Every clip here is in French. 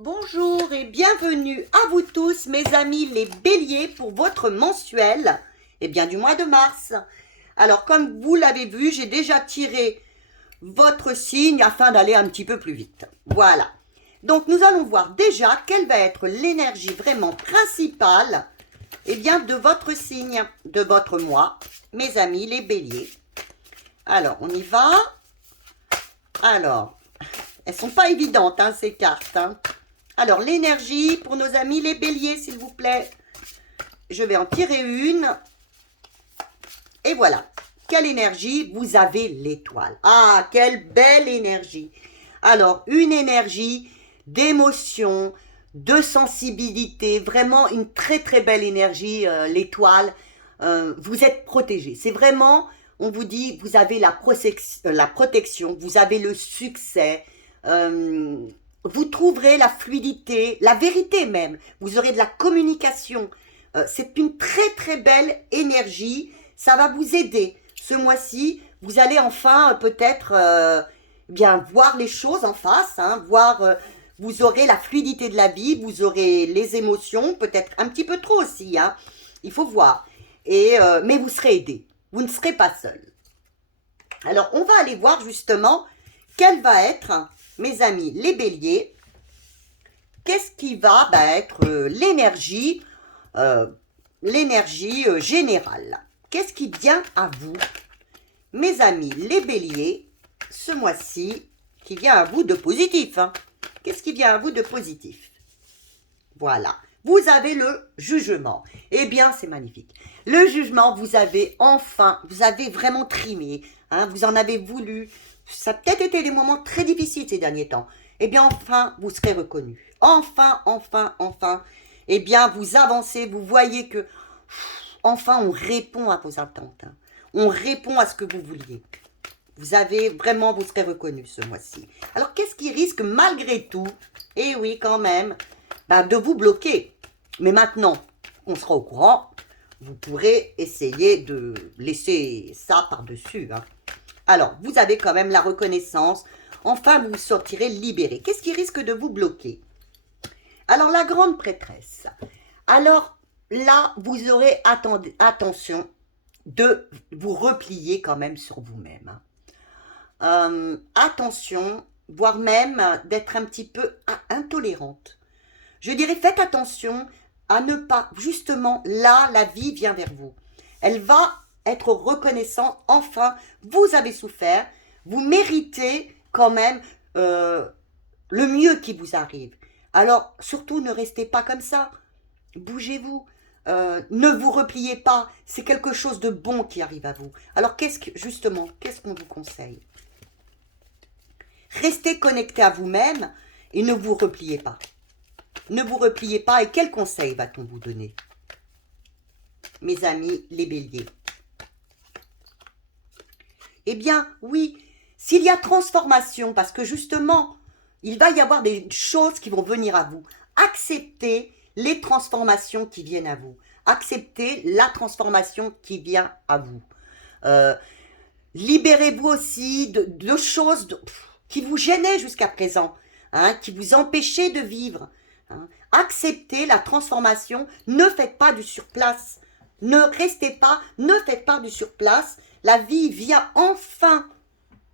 Bonjour et bienvenue à vous tous mes amis les béliers pour votre mensuel du mois de mars. Alors comme vous l'avez vu, j'ai déjà tiré votre signe afin d'aller un petit peu plus vite. Voilà. Donc nous allons voir déjà quelle va être l'énergie vraiment principale de votre signe, de votre mois, mes amis les béliers. Alors on y va. Alors, elles sont pas évidentes ces cartes. Alors, l'énergie pour nos amis les béliers, s'il vous plaît. Je vais en tirer une. Et voilà. Quelle énergie? Vous avez l'étoile. Ah, quelle belle énergie. Alors, une énergie d'émotion, de sensibilité. Vraiment une très, très belle énergie, l'étoile. Vous êtes protégé. C'est vraiment, on vous dit, vous avez la protection, vous avez le succès. Vous trouverez la fluidité, la vérité même. Vous aurez de la communication. C'est une très très belle énergie. Ça va vous aider. Ce mois-ci, vous allez enfin peut-être voir les choses en face. Vous aurez la fluidité de la vie, vous aurez les émotions, peut-être un petit peu trop aussi. Il faut voir. Mais vous serez aidé. Vous ne serez pas seul. Alors, on va aller voir justement quelle va être, mes amis les béliers, qu'est-ce qui va être l'énergie générale. Qu'est-ce qui vient à vous, mes amis les béliers, ce mois-ci, qui vient à vous de positif. Qu'est-ce qui vient à vous de positif? Voilà. Vous avez le jugement. Eh bien, c'est magnifique. Le jugement, vous avez vraiment trimé. Vous en avez voulu. Ça a peut-être été des moments très difficiles ces derniers temps. Eh bien, enfin, vous serez reconnu. Enfin. Eh bien, vous avancez, vous voyez que, enfin, on répond à vos attentes. On répond à ce que vous vouliez. Vous serez reconnu ce mois-ci. Alors, qu'est-ce qui risque malgré tout, eh oui, quand même, de vous bloquer? Mais maintenant, on sera au courant, vous pourrez essayer de laisser ça par-dessus. Alors, vous avez quand même la reconnaissance. Enfin, vous sortirez libéré. Qu'est-ce qui risque de vous bloquer? Alors, la grande prêtresse. Alors, là, vous aurez attention de vous replier quand même sur vous-même. Attention, voire même d'être un petit peu intolérante. Je dirais, faites attention à ne pas, justement, là, la vie vient vers vous. Elle va être reconnaissante, enfin, vous avez souffert, vous méritez quand même le mieux qui vous arrive. Alors, surtout, ne restez pas comme ça, bougez-vous, ne vous repliez pas, c'est quelque chose de bon qui arrive à vous. Alors, qu'est-ce qu'on vous conseille? Restez connecté à vous-même et ne vous repliez pas. Ne vous repliez pas. Et quel conseil va-t-on vous donner, mes amis les béliers? Eh bien, oui, s'il y a transformation, parce que justement, il va y avoir des choses qui vont venir à vous. Acceptez les transformations qui viennent à vous. Acceptez la transformation qui vient à vous. Libérez-vous aussi de choses qui vous gênaient jusqu'à présent, qui vous empêchaient de vivre. Acceptez la transformation, ne faites pas du surplace, ne faites pas du surplace. La vie vient enfin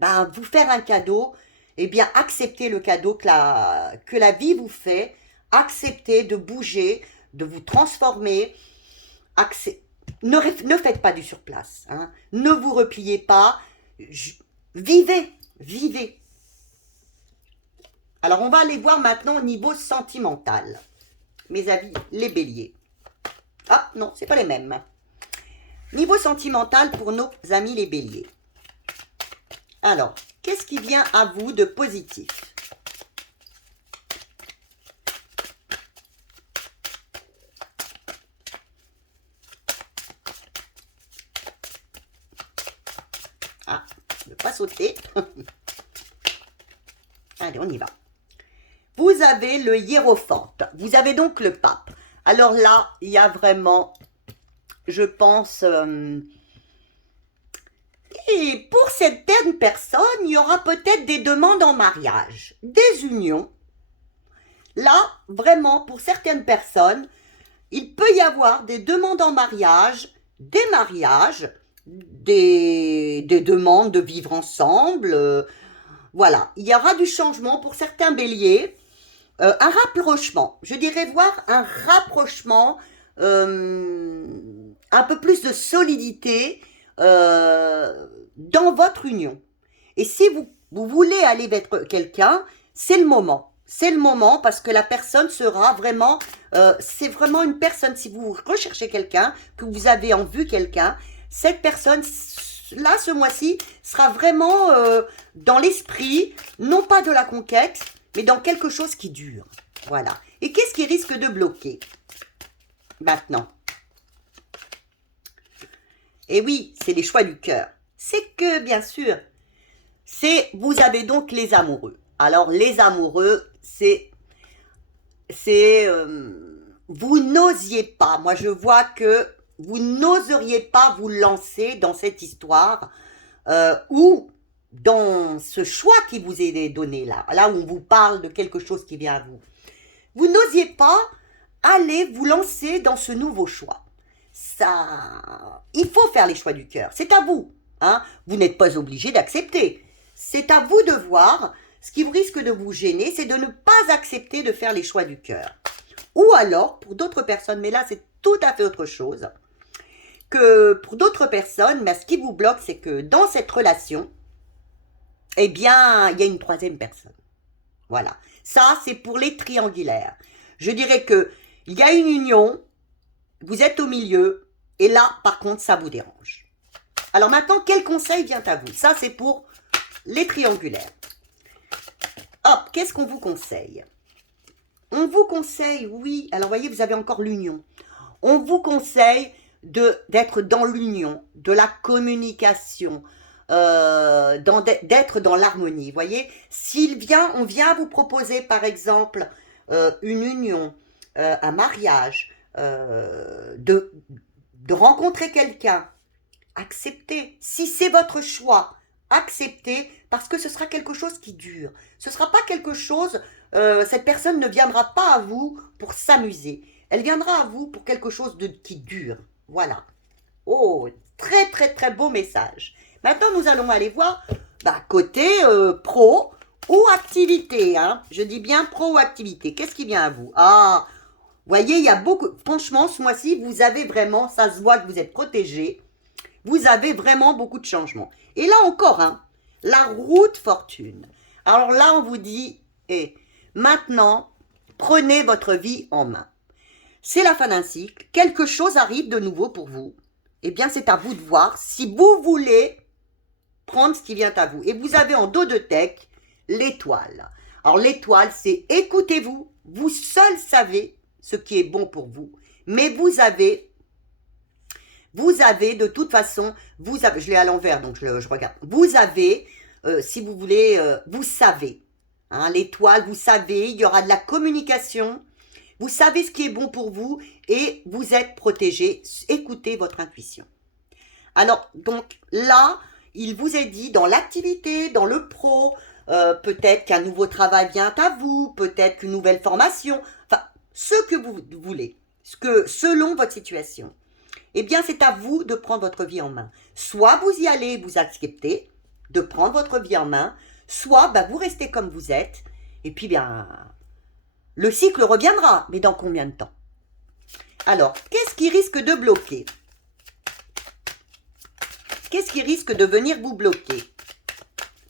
vous faire un cadeau. Eh bien, acceptez le cadeau que la vie vous fait. Acceptez de bouger, de vous transformer. Ne faites pas du surplace. Ne vous repliez pas. Vivez. Alors, on va aller voir maintenant au niveau sentimental. Mes amis, les béliers. Ah, non, c'est pas les mêmes. Niveau sentimental pour nos amis les béliers. Alors, qu'est-ce qui vient à vous de positif? Ah, ne pas sauter. Allez, on y va. Vous avez le hiérophante. Vous avez donc le pape. Alors là, il y a vraiment, je pense, et pour certaines personnes, il y aura peut-être des demandes en mariage, des unions. Là, vraiment, pour certaines personnes, il peut y avoir des demandes en mariage, des mariages, des demandes de vivre ensemble. Voilà, il y aura du changement pour certains béliers. Un rapprochement, je dirais voir un rapprochement, un peu plus de solidité dans votre union. Et si vous voulez aller vers quelqu'un, c'est le moment. C'est le moment parce que la personne sera vraiment, c'est vraiment une personne, si vous recherchez quelqu'un, que vous avez en vue quelqu'un, cette personne, là, ce mois-ci, sera vraiment dans l'esprit, non pas de la conquête, mais dans quelque chose qui dure. Voilà. Et qu'est-ce qui risque de bloquer maintenant? Et oui, c'est les choix du cœur. C'est que, bien sûr, vous avez donc les amoureux. Alors, les amoureux, vous n'osiez pas. Moi, je vois que vous n'oseriez pas vous lancer dans cette histoire ou dans ce choix qui vous est donné là où on vous parle de quelque chose qui vient à vous. Vous n'osiez pas aller vous lancer dans ce nouveau choix. Ça, il faut faire les choix du cœur. C'est à vous. Hein. Vous n'êtes pas obligé d'accepter. C'est à vous de voir. Ce qui risque de vous gêner, c'est de ne pas accepter de faire les choix du cœur. Ou alors, pour d'autres personnes, mais là c'est tout à fait autre chose, que pour d'autres personnes, mais ce qui vous bloque, c'est que dans cette relation, eh bien, il y a une troisième personne. Voilà. Ça, c'est pour les triangulaires. Je dirais que il y a une union, vous êtes au milieu, et là, par contre, ça vous dérange. Alors maintenant, quel conseil vient à vous? Ça, c'est pour les triangulaires. Hop, qu'est-ce qu'on vous conseille? On vous conseille, oui, alors voyez, vous avez encore l'union. On vous conseille d'être dans l'union, de la communication, d'être dans l'harmonie. Vous voyez, on vient vous proposer, par exemple, une union, un mariage, de rencontrer quelqu'un, acceptez. Si c'est votre choix, acceptez, parce que ce sera quelque chose qui dure. Ce ne sera pas quelque chose, cette personne ne viendra pas à vous pour s'amuser. Elle viendra à vous pour quelque chose qui dure. Voilà. Oh, très très très beau message. Maintenant, nous allons aller voir côté pro ou activité. Hein. Je dis bien pro ou activité. Qu'est-ce qui vient à vous? Ah, voyez, il y a beaucoup... Franchement, ce mois-ci, vous avez vraiment... Ça se voit que vous êtes protégé. Vous avez vraiment beaucoup de changements. Et là encore, hein, la roue de fortune. Alors là, on vous dit, maintenant, prenez votre vie en main. C'est la fin d'un cycle. Quelque chose arrive de nouveau pour vous. Eh bien, c'est à vous de voir si vous voulez prendre ce qui vient à vous. Et vous avez en dos de tech l'étoile. Alors, l'étoile, c'est écoutez-vous. Vous seul savez ce qui est bon pour vous. Mais vous avez de toute façon, je l'ai à l'envers, donc je regarde. Vous avez, si vous voulez, vous savez. Hein, l'étoile, vous savez, il y aura de la communication. Vous savez ce qui est bon pour vous et vous êtes protégé. Écoutez votre intuition. Alors, donc là, il vous est dit dans l'activité, dans le pro, peut-être qu'un nouveau travail vient à vous, peut-être qu'une nouvelle formation, enfin, ce que vous voulez, selon votre situation. Eh bien, c'est à vous de prendre votre vie en main. Soit vous y allez, vous acceptez de prendre votre vie en main, soit vous restez comme vous êtes, et puis bien, le cycle reviendra, mais dans combien de temps? Alors, qu'est-ce qui risque de bloquer? Qu'est-ce qui risque de venir vous bloquer?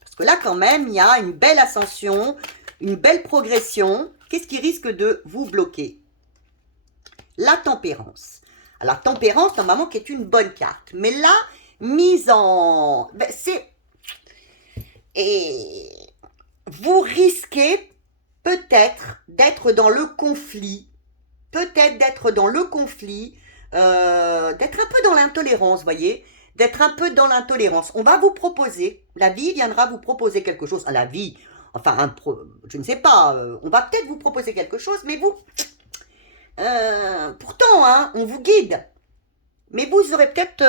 Parce que là, quand même, il y a une belle ascension, une belle progression. Qu'est-ce qui risque de vous bloquer? La tempérance. Alors, la tempérance, normalement, qui est une bonne carte. Mais là, mise en... Et vous risquez peut-être d'être dans le conflit. D'être un peu dans l'intolérance, voyez. D'être un peu dans l'intolérance. On va vous proposer, la vie viendra vous proposer quelque chose. La vie, enfin, je ne sais pas, on va peut-être vous proposer quelque chose, mais vous... pourtant, hein, on vous guide. Mais vous serez peut-être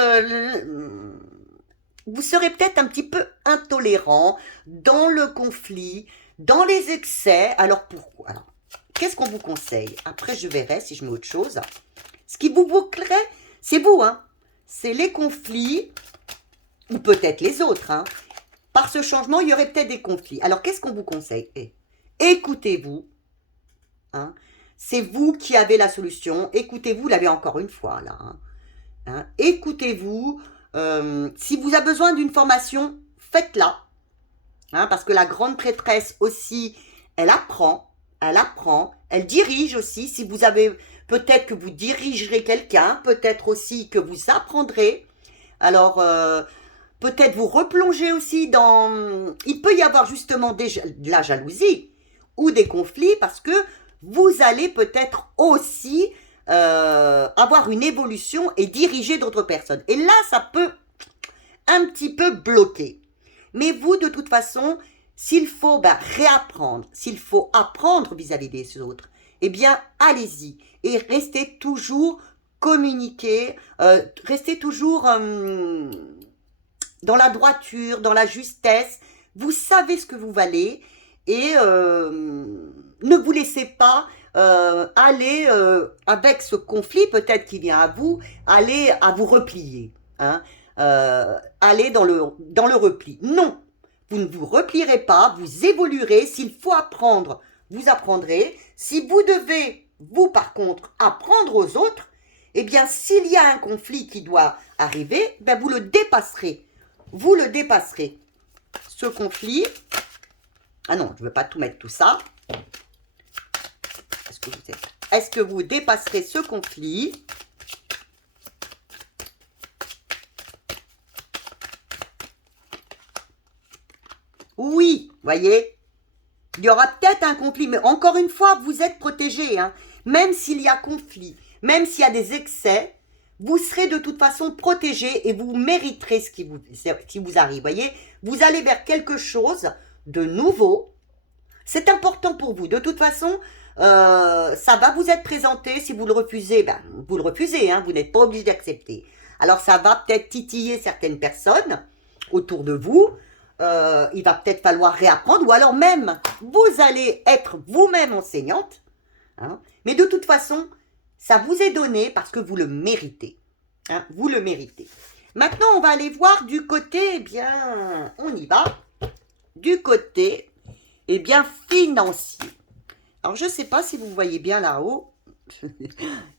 un petit peu intolérant dans le conflit, dans les excès. Alors pourquoi? Alors, qu'est-ce qu'on vous conseille? Après, je verrai si je mets autre chose. Ce qui vous bouclerait, c'est vous, hein. C'est les conflits, ou peut-être les autres, hein. Par ce changement, il y aurait peut-être des conflits. Alors, qu'est-ce qu'on vous conseille? Écoutez-vous, hein. C'est vous qui avez la solution. Écoutez-vous, l'avez encore une fois, là, hein. Hein. Écoutez-vous. Si vous avez besoin d'une formation, faites-la. Hein, parce que la grande prêtresse aussi, elle apprend, elle dirige aussi. Si vous avez, peut-être que vous dirigerez quelqu'un, peut-être aussi que vous apprendrez. Alors, peut-être vous replonger aussi dans... Il peut y avoir justement de la jalousie ou des conflits parce que vous allez peut-être aussi avoir une évolution et diriger d'autres personnes. Et là, ça peut un petit peu bloquer. Mais vous, de toute façon, s'il faut réapprendre, s'il faut apprendre vis-à-vis des autres, eh bien, allez-y. Et restez toujours communiquer, restez toujours dans la droiture, dans la justesse. Vous savez ce que vous valez et ne vous laissez pas aller avec ce conflit peut-être qui vient à vous, aller à vous replier. Hein. Aller dans le repli. Non, vous ne vous replierez pas, vous évoluerez. S'il faut apprendre, vous apprendrez. Si vous devez, vous par contre, apprendre aux autres, eh bien, s'il y a un conflit qui doit arriver, ben, vous le dépasserez. Vous le dépasserez. Ce conflit... Ah non, je ne veux pas tout mettre tout ça. Est-ce que vous dépasserez ce conflit ? Oui, voyez, il y aura peut-être un conflit, mais encore une fois, vous êtes protégé. Hein. Même s'il y a conflit, même s'il y a des excès, vous serez de toute façon protégé et vous mériterez ce qui vous arrive. Voyez, vous allez vers quelque chose de nouveau. C'est important pour vous. De toute façon, ça va vous être présenté. Si vous le refusez, ben, vous le refusez. Hein, vous n'êtes pas obligé d'accepter. Alors, ça va peut-être titiller certaines personnes autour de vous. Il va peut-être falloir réapprendre, ou alors même, vous allez être vous-même enseignante, hein, mais de toute façon, ça vous est donné parce que vous le méritez. Hein, vous le méritez. Maintenant, on va aller voir du côté, eh bien, on y va, du côté, eh bien, financier. Alors, je ne sais pas si vous voyez bien là-haut,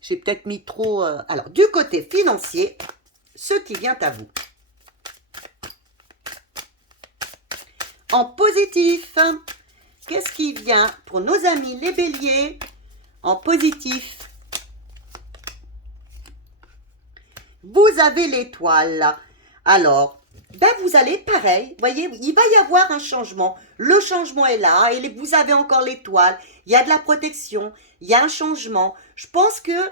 j'ai peut-être mis trop... Alors, du côté financier, ce qui vient à vous. En positif, qu'est-ce qui vient pour nos amis les béliers en positif? Vous avez l'étoile. Alors, ben vous allez pareil, voyez, il va y avoir un changement. Le changement est là et vous avez encore l'étoile. Il y a de la protection, il y a un changement. Je pense que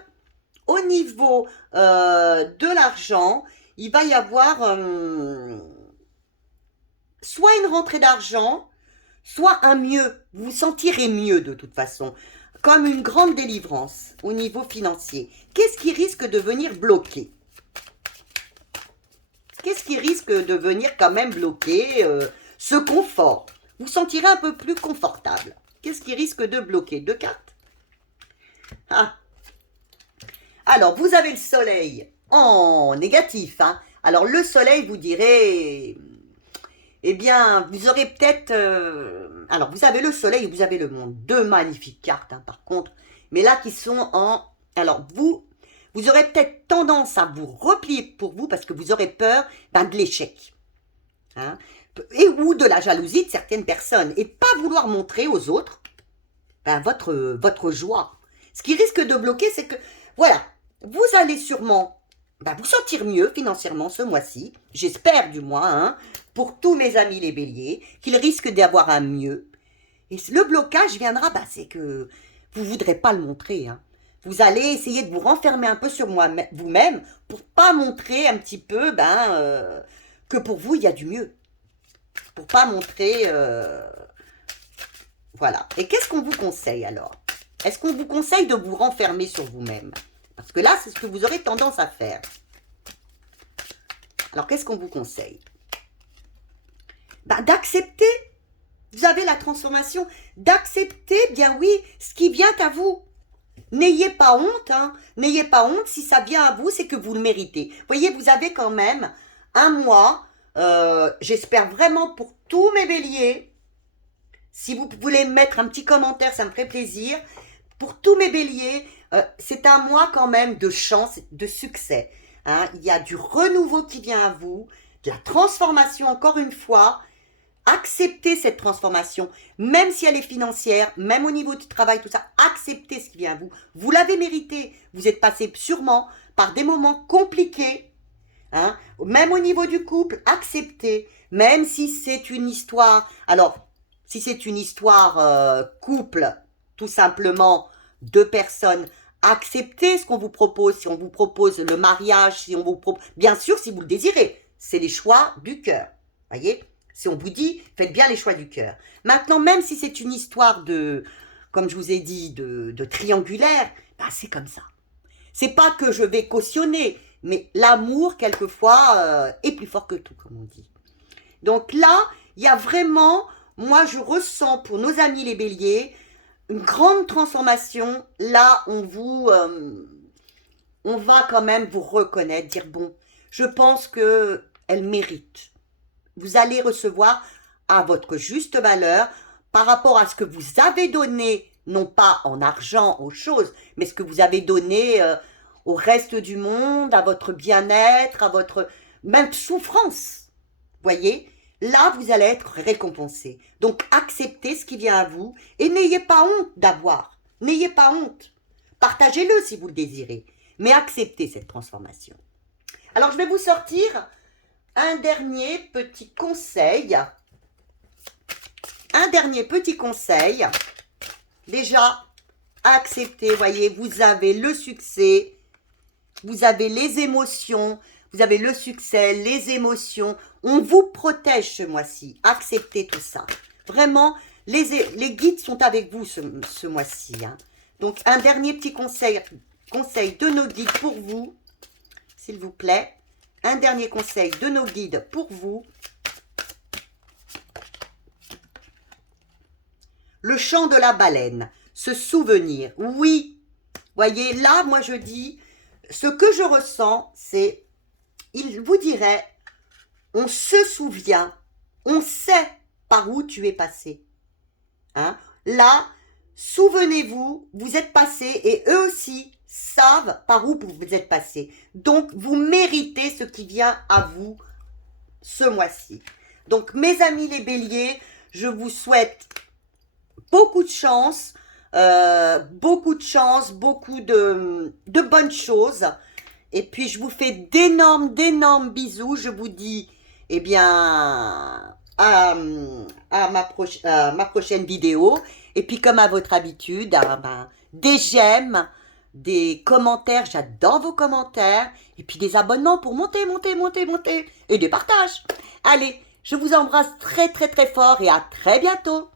au niveau de l'argent, il va y avoir... soit une rentrée d'argent, soit un mieux. Vous vous sentirez mieux de toute façon. Comme une grande délivrance au niveau financier. Qu'est-ce qui risque de venir bloquer? Qu'est-ce qui risque de venir quand même bloquer ce confort? Vous vous sentirez un peu plus confortable. Qu'est-ce qui risque de bloquer? 2 cartes. Ah. Alors, vous avez le soleil en négatif. Hein. Alors, le soleil, vous direz... Eh bien, vous aurez peut-être... alors, vous avez le soleil et vous avez le monde. 2 magnifiques cartes, hein, par contre. Mais là, qui sont en... Alors, vous aurez peut-être tendance à vous replier pour vous parce que vous aurez peur de l'échec. Hein, ou de la jalousie de certaines personnes. Et pas vouloir montrer aux autres votre joie. Ce qui risque de bloquer, c'est que... Voilà, vous allez sûrement... vous sentir mieux financièrement ce mois-ci. J'espère du moins, hein, pour tous mes amis les béliers, qu'ils risquent d'avoir un mieux. Et le blocage viendra, c'est que vous ne voudrez pas le montrer. Hein. Vous allez essayer de vous renfermer un peu sur vous-même pour pas montrer un petit peu que pour vous, il y a du mieux. Pour pas montrer... voilà. Et qu'est-ce qu'on vous conseille alors? Est-ce qu'on vous conseille de vous renfermer sur vous-même? Parce que là, c'est ce que vous aurez tendance à faire. Alors, qu'est-ce qu'on vous conseille? D'accepter Vous avez la transformation d'accepter, bien oui, ce qui vient à vous. N'ayez pas honte, hein. N'ayez pas honte, si ça vient à vous, c'est que vous le méritez. Voyez, vous avez quand même un mois, j'espère vraiment pour tous mes béliers, si vous voulez mettre un petit commentaire, ça me ferait plaisir. Pour tous mes béliers, c'est un mois quand même de chance, de succès. Hein. Il y a du renouveau qui vient à vous, de la transformation encore une fois. Acceptez cette transformation, même si elle est financière, même au niveau du travail, tout ça, acceptez ce qui vient à vous. Vous l'avez mérité. Vous êtes passé sûrement par des moments compliqués, hein, même au niveau du couple, acceptez, même si c'est une histoire. Alors, si c'est une histoire couple, tout simplement, deux personnes, acceptez ce qu'on vous propose. Si on vous propose le mariage, si on vous propose, bien sûr, si vous le désirez, c'est les choix du cœur, voyez. Si on vous dit, faites bien les choix du cœur. Maintenant, même si c'est une histoire de, comme je vous ai dit, de triangulaire, ben c'est comme ça. C'est pas que je vais cautionner, mais l'amour, quelquefois, est plus fort que tout, comme on dit. Donc là, il y a vraiment, moi je ressens pour nos amis les béliers, une grande transformation. Là, on va quand même vous reconnaître, dire bon, je pense que elle mérite. Vous allez recevoir à votre juste valeur par rapport à ce que vous avez donné, non pas en argent aux choses, mais ce que vous avez donné au reste du monde, à votre bien-être, à votre même souffrance. Voyez, là, vous allez être récompensé. Donc, acceptez ce qui vient à vous et n'ayez pas honte d'avoir. N'ayez pas honte. Partagez-le si vous le désirez, mais acceptez cette transformation. Alors, je vais vous sortir un dernier petit conseil. Un dernier petit conseil. Déjà, acceptez, voyez, vous avez le succès, vous avez les émotions, vous avez le succès, les émotions. On vous protège ce mois-ci. Acceptez tout ça. Vraiment, les guides sont avec vous ce mois-ci. Hein. Donc, un dernier petit conseil de nos guides pour vous, s'il vous plaît. Un dernier conseil de nos guides pour vous. Le chant de la baleine. Se souvenir. Oui. Voyez, là, moi, je dis, ce que je ressens, c'est, il vous dirait, on se souvient, on sait par où tu es passé. Hein? Là, souvenez-vous, vous êtes passé et eux aussi savent par où vous êtes passé. Donc, vous méritez ce qui vient à vous ce mois-ci. Donc, mes amis les béliers, je vous souhaite beaucoup de chance, beaucoup de bonnes choses. Et puis, je vous fais d'énormes bisous. Je vous dis, eh bien, à ma prochaine vidéo. Et puis, comme à votre habitude, des j'aime, des commentaires, j'adore vos commentaires, et puis des abonnements pour monter, et des partages. Allez, je vous embrasse très fort et à très bientôt.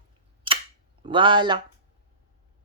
Voilà.